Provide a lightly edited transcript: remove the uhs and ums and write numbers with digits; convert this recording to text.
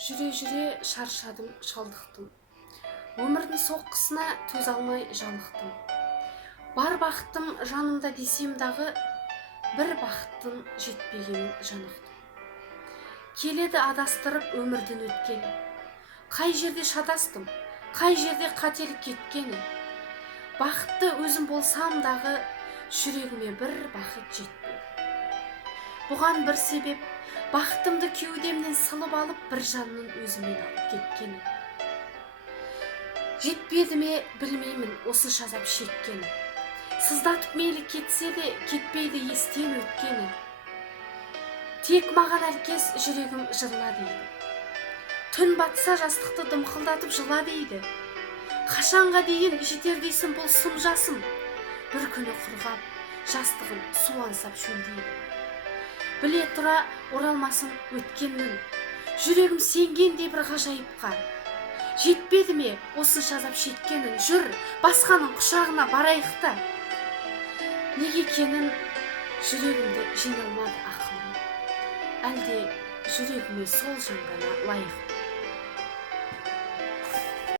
Жүре-жүре шаршадым, шалдықтым. Өмірдің соққысына төзе алмай жалықтым. Бар бақыттым жанымда десем дағы, бір бақыттың жетпегенін жанықтым. Келеді адастырып өмірден өткені. Қай жерде шатастым, қай жерде қателік кеткені. Бақытты өзім болсам дағы, жүрегіме бір бақыт жетпеді. Бұған бір себеп, бақытымды кеудемнен сылып алып, бір жанның өзімен алып кеткені. Жетпеді ме білмеймін осынша азап шеккені. Сыздатып мейлі кетсе де, кетпейді естен өткені. Тек маған әркез жүрегім жырла дейді. Түн батса жастықты дымқылдатып жыла дейді. Қашанға дейін жетер дейсің бұл сым жасым. Бір күні құрғап, жастығым су аңсап шөлдейді. Біле тұра оралмасын өткеннің, жүрегім сенгенде бір ғажайыпқа. Жетпеді ме осынша азап шеккенің, жүр басқаның құшағына барайықта. Неге екенін жүрегімді жеңе алмады ақылым. Әлде жүрегіме сол жан ғана лайық.